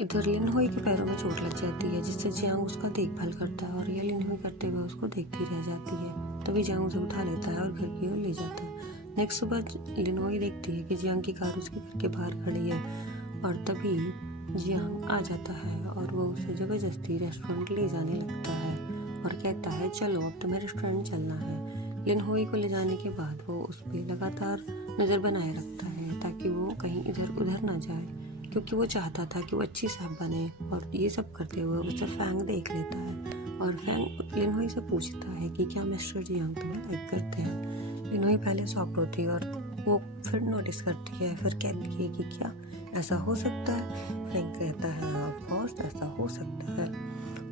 इधर लिनहुई के पैरों में चोट लग जाती है, जिससे जियांग उसका देखभाल करता है और ये लिनहुई करते हुए उसको देखती रह जाती है। तभी जियांग उसे उठा लेता है और घर की ओर ले जाता है। नेक्स्ट सुबह लिनहुई देखती है कि जियांग की कार उसके घर के बाहर खड़ी है और तभी जियांग आ जाता है और वो उसे जबरदस्ती रेस्टोरेंट ले जाने लगता है और कहता है, चलो अब तुम्हें रेस्टोरेंट चलना है। लिनहुई को ले जाने के बाद वो उस पर लगातार नज़र बनाए रखता है ताकि वो कहीं इधर उधर ना जाए, क्योंकि वो चाहता था कि वो अच्छी साहब बने। और ये सब करते हुए उसे फैंग देख लेता है और फैंग लिनहुई से पूछता है कि क्या मिस्टर जियांग तुम्हें लाइक करते हैं। लिनहुई पहले शॉक्ड होती है और वो फिर नोटिस करती है, फिर कहती है कि क्या ऐसा हो सकता है। फैंग कहता है, हाँ ऑफ कोर्स ऐसा हो सकता है।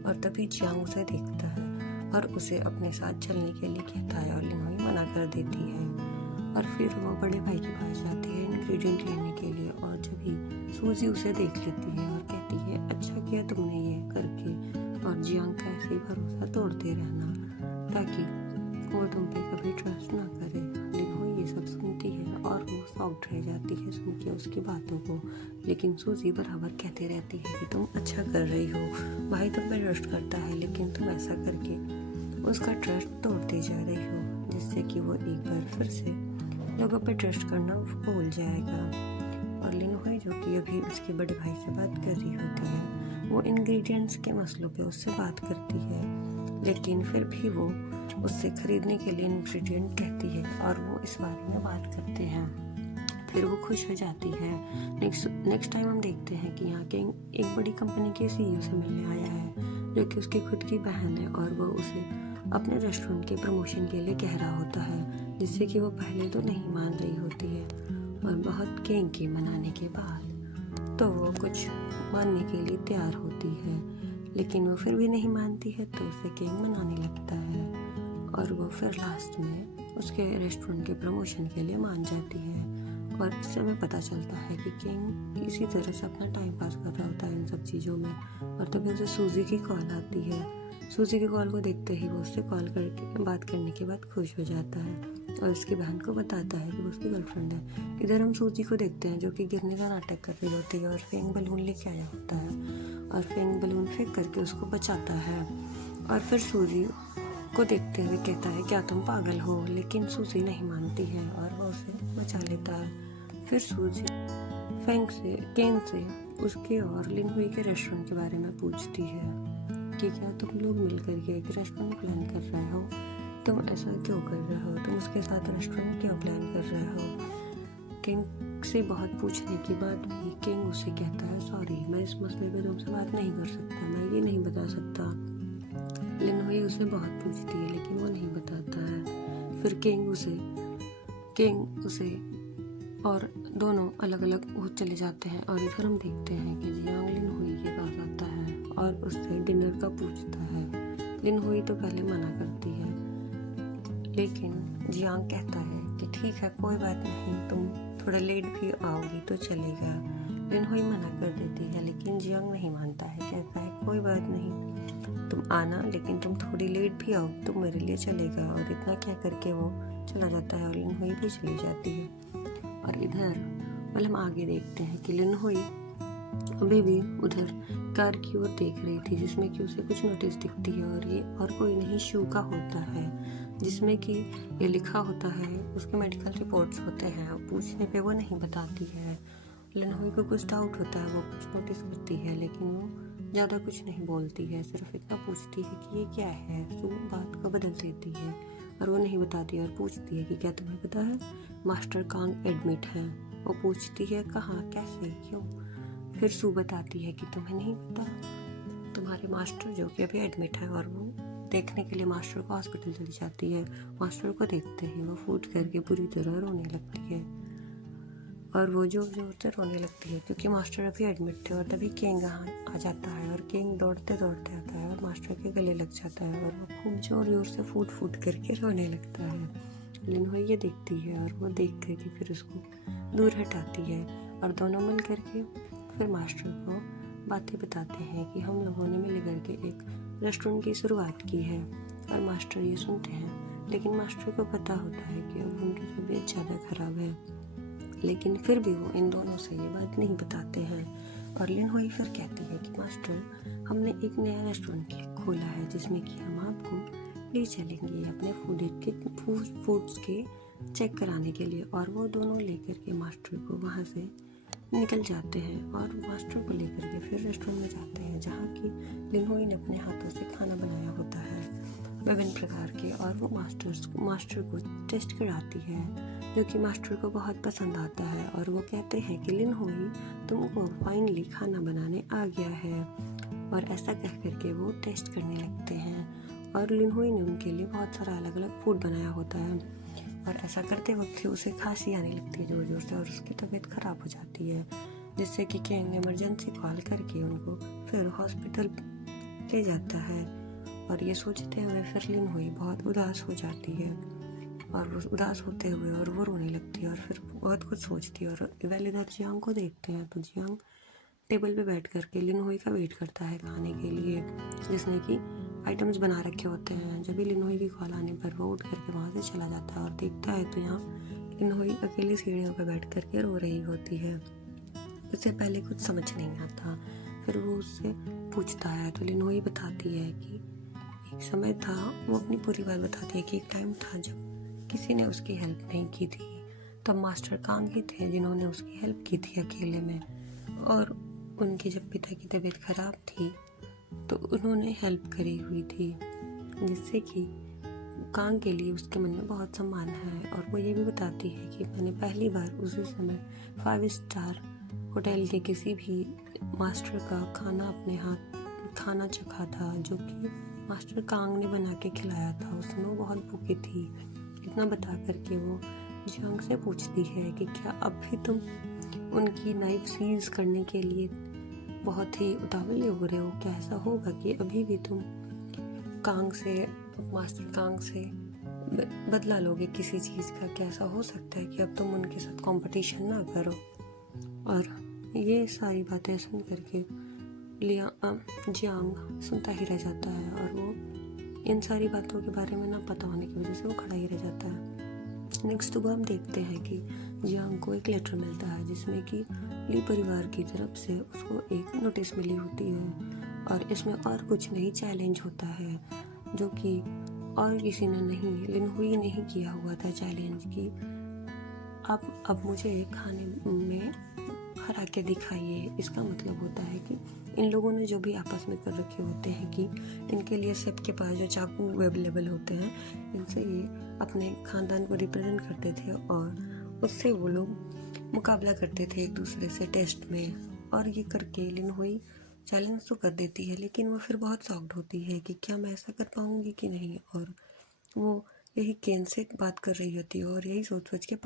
और तभी जियांग उसे देखता है और उसे अपने साथ चलने के लिए कहता है और लिनहुई मना कर देती है। और फिर वो बड़े भाई के पास जाती है इंग्रेडिएंट लेने के लिए और जब ही सूजी उसे देख लेती है और कहती है, अच्छा किया तुमने ये करके, और जियांग का ऐसे ही भरोसा तोड़ते रहना ताकि वो तुम पे कभी ट्रस्ट ना करे। लिनहुई ये सब सुनती है और वो शॉक्ड रह जाती है सुन के उसकी बातों को, लेकिन सूजी बराबर कहते रहती है कि तुम अच्छा कर रही हो, भाई तुम पे ट्रस्ट करता है, लेकिन तुम ऐसा करके उसका ट्रस्ट तोड़ती जा रही हो, जिससे कि वो एक बार फिर से लोगों पे ट्रस्ट करना भूल जाएगा। और लिनहुई जो कि अभी उसके बड़े भाई से बात कर रही होती है, वो इंग्रेडिएंट्स के मसलों पे उससे बात करती है, लेकिन फिर भी वो उससे खरीदने के लिए इंग्रेडिएंट कहती है और वो इस बारे में बात करते हैं। फिर वो खुश हो जाती है। नेक्स्ट टाइम हम देखते हैं कि यहाँ के एक बड़ी कंपनी के सीईओ से मिलने आया है, जो कि उसकी खुद की बहन है और वो उसे अपने रेस्टोरेंट के प्रमोशन के लिए कह रहा होता है, जिससे कि वो पहले तो नहीं मान रही होती है और बहुत केंकी मनाने के बाद तो वो कुछ मानने के लिए तैयार होती है, लेकिन वो फिर भी नहीं मानती है तो उसे केंग मनाने लगता है और वो फिर लास्ट में उसके रेस्टोरेंट के प्रमोशन के लिए मान जाती है। और इससे हमें पता चलता है कि किंग इसी तरह से अपना टाइम पास कर रहा होता है इन सब चीज़ों में। और तभी उसे सूजी की कॉल आती है। सूजी की कॉल को देखते ही वो उससे कॉल करके बात करने के बाद खुश हो जाता है और उसकी बहन को बताता है कि वो उसकी गर्लफ्रेंड है। इधर हम सूजी को देखते हैं जो कि गिरने का नाटक कर रही होती है और फेंग बलून लेके आया होता है और फेंग बलून फेंक करके उसको बचाता है। और फिर सूजी को देखते हुए कहता है, क्या तुम पागल हो, लेकिन सूजी नहीं मानती है और वो उसे बचा लेता है। फिर सूजी फेंग से केन से उसके और लिनहुई के रेस्टोरेंट के बारे में पूछती है कि क्या तुम लोग मिलकर के एक रेस्टोरेंट प्लान कर रहे हो, तुम ऐसा क्यों कर रहे हो, तुम उसके साथ रेस्टोरेंट क्यों प्लान कर रहे हो। किंग से बहुत पूछने के बाद भी किंग उससे कहता है, सॉरी मैं इस मसले पे तुमसे बात नहीं कर सकता, मैं ये नहीं बता सकता। लिनहुई उसे बहुत पूछती है लेकिन वो नहीं बताता है। फिर किंग उसे और दोनों अलग अलग हो चले जाते हैं। और इधर हम देखते हैं कि जियांग लिनहुई के पास आता है और उससे डिनर का पूछता है। लिनहुई तो पहले मना करती है, लेकिन जियांग कहता है कि ठीक है कोई बात नहीं, तुम थोड़ा लेट भी आओगी तो चलेगा। लिनहुई मना कर देती है लेकिन जियांग नहीं मानता है, कहता है कोई बात नहीं तुम आना, लेकिन तुम थोड़ी लेट भी आओ तो मेरे लिए चलेगा। और इतना कह करके वो चला जाता है और लिनहुई भी चली जाती है। और इधर हम आगे देखते हैं कि लिनहुई अभी भी उधर कार की ओर देख रही थी, जिसमें कि उसे कुछ नोटिस दिखती है और ये और कोई नहीं शू का होता है, जिसमें कि ये लिखा होता है, उसके मेडिकल रिपोर्ट्स होते हैं। और पूछने पे वो नहीं बताती है। लिनहुई को कुछ डाउट होता है, वो कुछ नोटिस करती है लेकिन वो ज़्यादा कुछ नहीं बोलती है, सिर्फ इतना पूछती है कि ये क्या है। शू बात को बदल देती है और वो नहीं बताती और पूछती है कि क्या तुम्हें पता है मास्टर कांग एडमिट है। वो पूछती है कहाँ, कैसे, क्यों। फिर सू बताती है कि तुम्हें नहीं पता, तुम्हारे मास्टर जो कि अभी एडमिट है। और वो देखने के लिए मास्टर को हॉस्पिटल चली जाती है। मास्टर को देखते ही वो फूट करके पूरी तरह रोने लगती है और वो जोर जोर से रोने लगती है क्योंकि मास्टर अभी एडमिट थे। और तभी किंग आ जाता है और किंग दौड़ते दौड़ते आता है और मास्टर के गले लग जाता है और वो खूब जोर जोर से फूट फूट करके रोने लगता है। लिनहुई ये देखती है और वो देख करके फिर उसको दूर हटाती है और दोनों मिल करके फिर मास्टर को बातें बताते हैं कि हम लोगों ने मिल करके एक रेस्टोरेंट की शुरुआत की है। और मास्टर ये सुनते हैं, लेकिन मास्टर को पता होता है कि अब उनकी तबीयत ज़्यादा खराब है, लेकिन फिर भी वो इन दोनों से ये बात नहीं बताते हैं। और लिन हुई फिर कहती है कि मास्टर, हमने एक नया रेस्टोरेंट खोला है जिसमें कि हम आपको ले चलेंगे अपने फूड्स के चेक कराने के लिए। और वो दोनों लेकर के मास्टर को वहाँ से निकल जाते हैं और मास्टर को लेकर के फिर रेस्टोरेंट में जाते हैं जहाँ की लिन हुई ने अपने हाथों से खाना बनाया होता है विभिन्न प्रकार के। और वो मास्टर को टेस्ट कराती है जो कि मास्टर को बहुत पसंद आता है। और वो कहते हैं कि लिन हुई, तुमको फाइनली खाना बनाने आ गया है। और ऐसा कह करके वो टेस्ट करने लगते हैं और लिन हुई ने उनके लिए बहुत सारा अलग अलग फूड बनाया होता है। और ऐसा करते वक्त उसे खांसी आने लगती है ज़ोर ज़ोर से और उसकी तबीयत ख़राब हो जाती है, जिससे कि किंग इमरजेंसी कॉल करके उनको फिर हॉस्पिटल ले जाता है। और ये सोचते हुए फिर लिन हुई बहुत उदास हो जाती है और वो उदास होते हुए और वो रोने लगती है और फिर बहुत कुछ सोचती है। और इवेल इधर जियांग को देखते हैं तो जियांग टेबल पे बैठ करके लिन हुई का वेट करता है खाने के लिए, जिसने कि आइटम्स बना रखे होते हैं। जब भी लिन हुई की कॉल आने पर वो उठ करके वहाँ से चला जाता है और देखता है तो यहाँ लिन हुई अकेली सीढ़ियों पर बैठ करके रो रही होती है। उससे पहले कुछ समझ नहीं आता, फिर वो उससे पूछता है तो लिन हुई बताती है कि एक समय था, वो अपनी पूरी बात बताती है कि एक टाइम था जब किसी ने उसकी हेल्प नहीं की थी, तब मास्टर कांग ही थे जिन्होंने उसकी हेल्प की थी अकेले में। और उनके जब पिता की तबीयत खराब थी तो उन्होंने हेल्प करी हुई थी, जिससे कि कांग के लिए उसके मन में बहुत सम्मान है। और वो ये भी बताती है कि मैंने पहली बार उसी समय 5 स्टार होटल के किसी भी मास्टर का खाना अपने हाथ खाना चखा था, जो कि मास्टर कांग ने बना के खिलाया था। उस समय वो बहुत भूखी थी। इतना बता करके वो जियांग से पूछती है कि क्या अब भी तुम उनकी नाइफ सीज करने के लिए बहुत ही उतावले हो रहे हो? क्या ऐसा होगा कि अभी भी तुम कांग से, मास्टर कांग से बदला लोगे किसी चीज़ का? क्या ऐसा हो सकता है कि अब तुम उनके साथ कंपटीशन ना करो? और ये सारी बातें सुन करके जियांग सुनता ही रह जाता है और वो इन सारी बातों के बारे में ना पता होने की वजह से वो खड़ा ही रह जाता है। नेक्स्ट सुबह हम देखते हैं कि जियांग को एक लेटर मिलता है जिसमें कि ली परिवार की तरफ से उसको एक नोटिस मिली होती है और इसमें और कुछ नहीं चैलेंज होता है, जो कि और किसी ने नहीं, लिन हुई नहीं किया हुआ था चैलेंज की अब मुझे खाने में हरा के दिखाइए। इसका मतलब होता है कि इन लोगों ने जो भी आपस में कर रखे होते हैं कि इनके लिए सबके पास जो चाकू अवेलेबल होते हैं, इनसे ये अपने ख़ानदान को रिप्रेजेंट करते थे और उससे वो लोग मुकाबला करते थे एक दूसरे से टेस्ट में। और ये करके लिन हुई चैलेंज तो कर देती है, लेकिन वो फिर बहुत शॉक्ड होती है कि क्या मैं ऐसा कर पाऊँगी कि नहीं। और वो यही केन से बात कर रही होती है और यही सोच सोच के